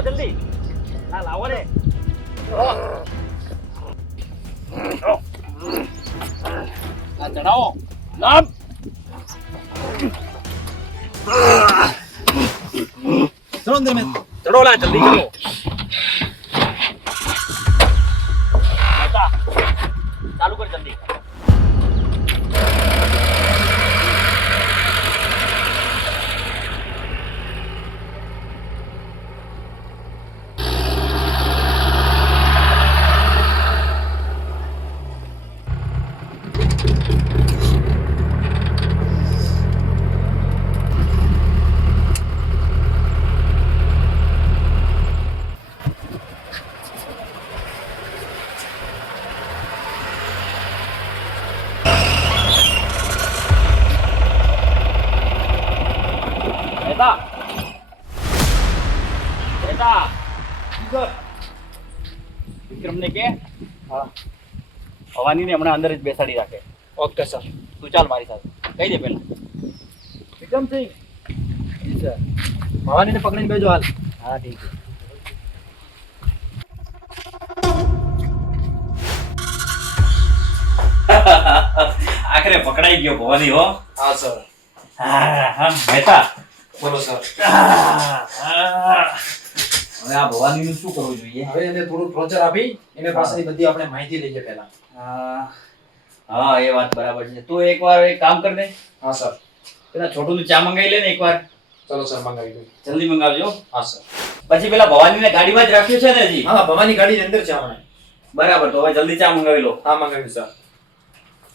લાવો જલ્દી. હા લાવો ને. આ ચડાવો. નામ. ચલો અંદર મેં. ચડો લા જલ્દી ચડો. ચાલુ કર જલ્દી. વિક્રમને કે ભવાનીને હમણાં અંદર જ બેસાડી રાખે. Okay sir. તું ચાલ મારી સાથે. કહી દે પહેલા. વિક્રમસિંહ. જી સર. ભવાનીને પકડીને બેજો હાલ. હા ઠીક છે. આખરે પકડાઈ ગયો ભવાની હો. હા સર. હા મહેતા. બોલો સર. હવે આ ભવાનીનું શું કરવું જોઈએ? હવે એને થોડું ટોર્ચર આપી એને પાસેથી બધી આપણે માહિતી લઈએ પહેલા. હા એ વાત બરાબર છે. તું એકવાર એક કામ કર દે. હા સર. પેલા છોટુનું ચા મંગાવી લે ને એકવાર. ચલો સર મંગાવી દઉં. જલ્દી મંગાવજો. હા સર. પછી પેલા ભવાનીને ગાડીમાં જ રાખ્યો છે ને હજી? હા ભવાની ગાડીની અંદર છે આપણે. બરાબર, તો હવે જલ્દી ચા મંગાવી લો. હા મંગાવ્યું સર.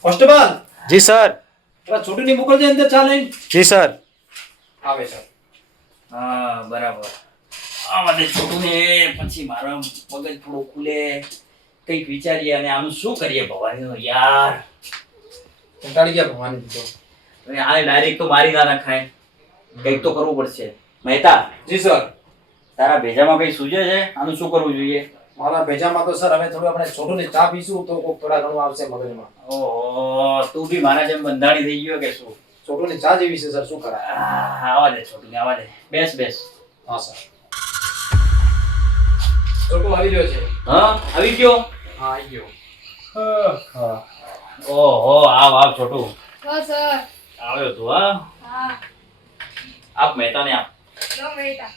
કોન્સ્ટેબલ. જી સર. પેલા છોટુની મોકલજે અંદર ચા લઈને. જી સર. આવે સર. હા બરાબર. આવા દે છોટુને. પછી મારા મગજ થોડો ખુલે. કંઈક વિચારીએ અને આનું શું કરીએ ભવાનીનું યાર. કંટાળી ગયા ભવાની તો. હવે આને ડાયરેક્ટ તો મારી ના નખાય. કંઈક તો કરવું પડશે. મહેતા. જી સર. તારા ભેજામાં કઈ સૂજે છે? આનું શું કરવું જોઈએ? મારા ભેજામાં તો સર હવે થોડું આપણે છોટુની ચા પીશું તો કોક થોડા ઘણું આવશે મગજમાં. ઓહો, તું બી મારા જેમ બંધાણી થઈ ગયો કે શું? છોટુની ચા જેવી છે સર, શું કરાય? આવા દે છોટુને, આવા દે. બેસ બેસ. હા સર. છોટુ આવી રહ્યો છે. હા આવી ગયો. હા આવી ગયો. ઓહો, આવ છોટુ. હા સર. આવ્યો તું? હા હા. આપ મહેતાને આપ. લો મહેતા.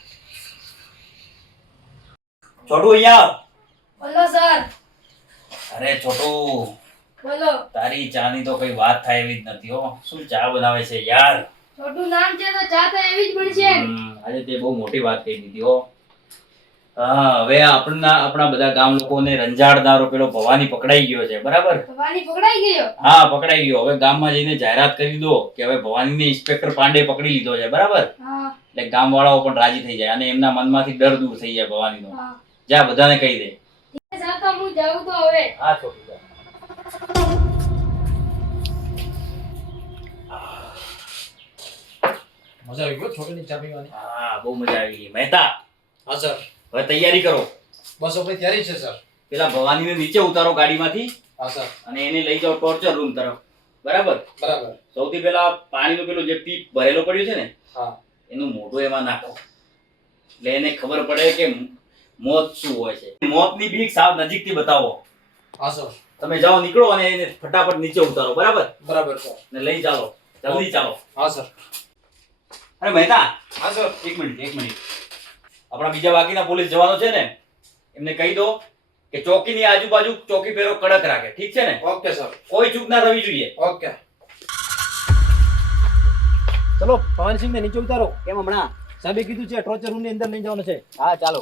છોટુ અહીંયા આવ. બોલો સર. અરે છોટુ, બોલો. તારી ચાની તો કઈ વાત થાય એવી જ નથી હો. શું ચા બનાવે છે યાર? છોટું નામ છે તો ચા તો એવી જ બનશે. આજે તે બહુ મોટી વાત કહી દીધી હો. હા, હવે આપણા બધા ગામ લોકોને રંજાડનારો પેલો ભવાની પકડાઈ ગયો છે, બરાબર? ભવાની પકડાઈ ગયો. હા પકડાઈ ગયો. હવે ગામમાં જઈને જાહેરાત કરી દો કે હવે ભવાનીને ઇન્સ્પેક્ટર પાંડે પકડી લીધો છે, બરાબર? હા. એટલે ગામવાળાઓ પણ રાજી થઈ જાય અને એમના મનમાંથી ડર દૂર થઈ જાય ભવાનીનો. હા. જા બધાને કહી દે. સર તો હું જાઉં તો હવે. હા છોટુ જા. મજા આવી ગયો છોટુની ચા પીવાની. હા બહુ મજા આવી ગઈ. મહેતા, હા સર. હવે તૈયારી કરો. બસ આપણે તૈયારી છે સર. પેલા ભવાનીને નીચે ઉતારો ગાડીમાંથી હા સર. અને એને લઈ જાઓ ટોર્ચર રૂમ તરફ, બરાબર? બરાબર. સૌથી પહેલા પાણીનો પેલો જે પીપ ભરેલો પડ્યો છે ને, હા. એનું મોઢું એમાં નાખો. એટલે એને ખબર પડે કે મોત શું હોય છે. મોતની બીક સાવ નજીકથી બતાવો. હા સર. તમે જાઓ, નીકળો અને એને ફટાફટ નીચે ઉતારો, બરાબર? બરાબર સર. ને લઈ ચાલો, જલ્દી ચાલો. હા સર. અરે મહેતા, હા સર. એક મિનિટ. આપણા બીજા બાકીના પોલીસ જવાનો છે ને, એમને કહી દો કે ચોકીની આજુબાજુ ચોકી પેરો કડક રાખે, ઠીક છે ને? Okay sir. કોઈ ચૂક ના થવી જોઈએ. ઓકે. ચલો ભવાનીસિંહને નીચે ઉતારો. કેમ હમણાં? સાહેબે કીધું છે ટોર્ચર રૂમની અંદર લઈ જવાનું છે. હા ચાલો.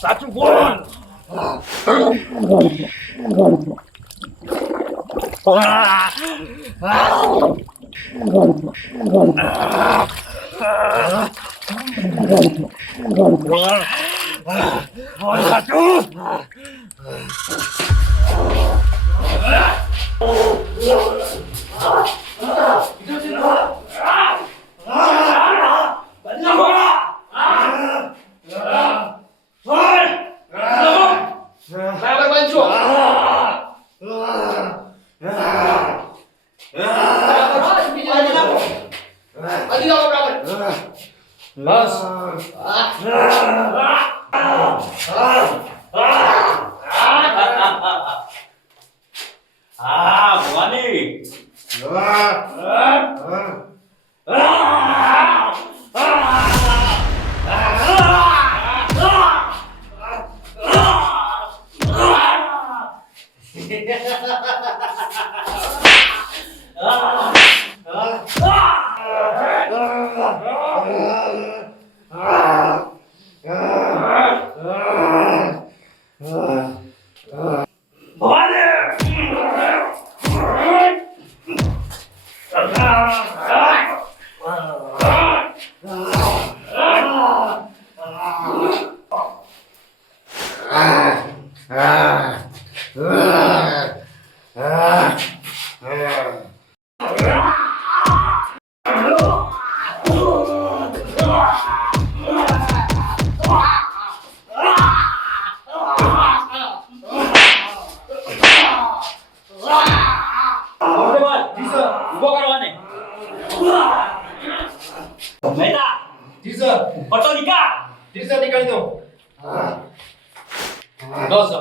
સાચું બોલ. બરાબર બાંધજો. બસ. હા ભવાની ઉભો કરવાને મહેતા જી સર. પટો નિકા જી સર, નીકળી દો. લો સર.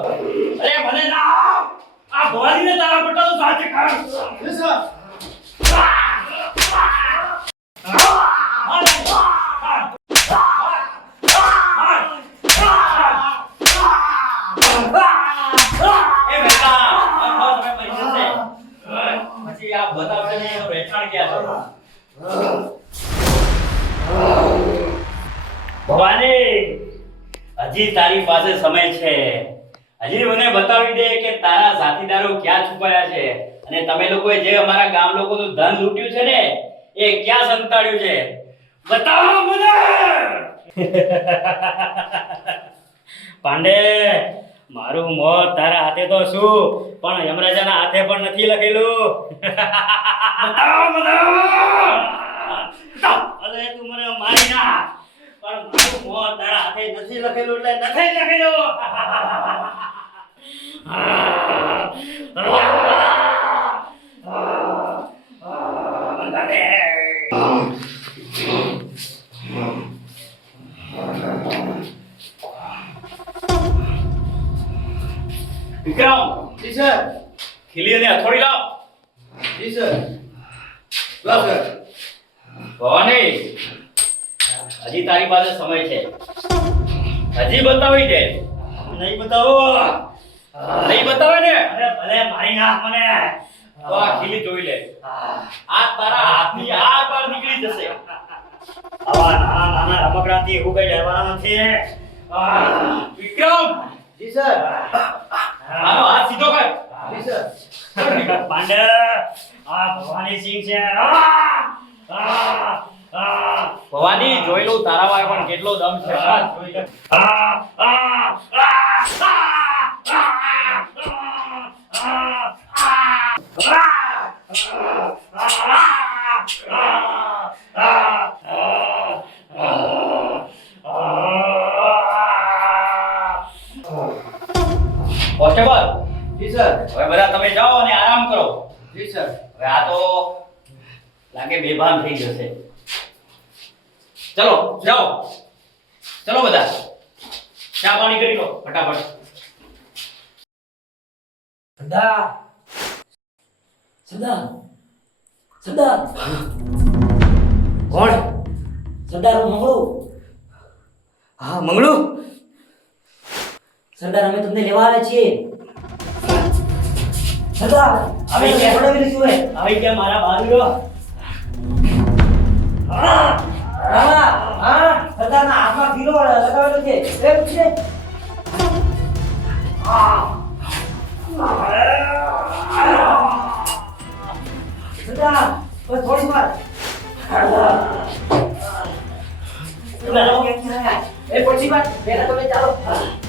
અરે મને ના આ ભવાનીને તારા પટો સાથે કર જી સર. એ બેટા આ તમે મરી જશે પછી આ બતાવશે ને એનું રહેઠાણ ક્યાં છે ભવાની હજી તારી પાસે સમય છે હજી મને બતાવી દે કે તારા સાથીદારો ક્યાં છુપાયા છે અને તમે લોકોએ જે અમારા ગામ લોકોનું ધન લૂંટ્યું છે ને એ ક્યાં સંતાડ્યું છે બતાવો મને પાંડે મારું મોત તારા હાથે તો શું પણ યમરાજાના હાથે પણ નથી લખેલું બતાવો મને અરે તું મને મારી ના પણ મારું મોત તારા હાથે નથી લખેલું એટલે નથી લખેલું વિક્રમ જી સર. ખીલી અને હથોડી લાવ જી સર. લો સર. ભવાની હજી તારી પાસે સમય છે હજી બતાવી દે નહીં બતાવો નહીં બતાવે ને અરે ભલે મારી નાખ મને તો આ ખીલી જોઈ લે આ તારા હાથની આર પાર નીકળી જશે આવા નાના નાના રમકડાથી એવું કઈ ડરવાના નથી વિક્રમ જી સર. આનો હાથ સીધો કર જી સર. પાંડે આ ભવાની સિંહ છે ભવાની જોઈ લઉં તારામાં પણ કેટલો દમ છે જોઈ લે. કોન્સ્ટેબલ જી સર. હવે બધા તમે જાઓ અને આરામ કરો જી સર. હવે આ તો લાગે બેભાન થઈ જશે ચલો જાઓ ચલો બધા ચા પાણી કરી લો ફટાફટ સરદાર સરદાર સરદાર કોણ સરદાર હું મંગળું હા મંગળું સરદાર અમે તમને લેવા આવ્યા છીએ સરદાર અમે આવી ગયા. બોલાવી લીધું હે આવી ગયા મારા બાજુઓ રામા હા સરદારના હાથમાં ઢીલો લગાવેલો છે એ પૂછે આ બસ થોડી વાર એ પછી વાત પહેલા તમે ચાલો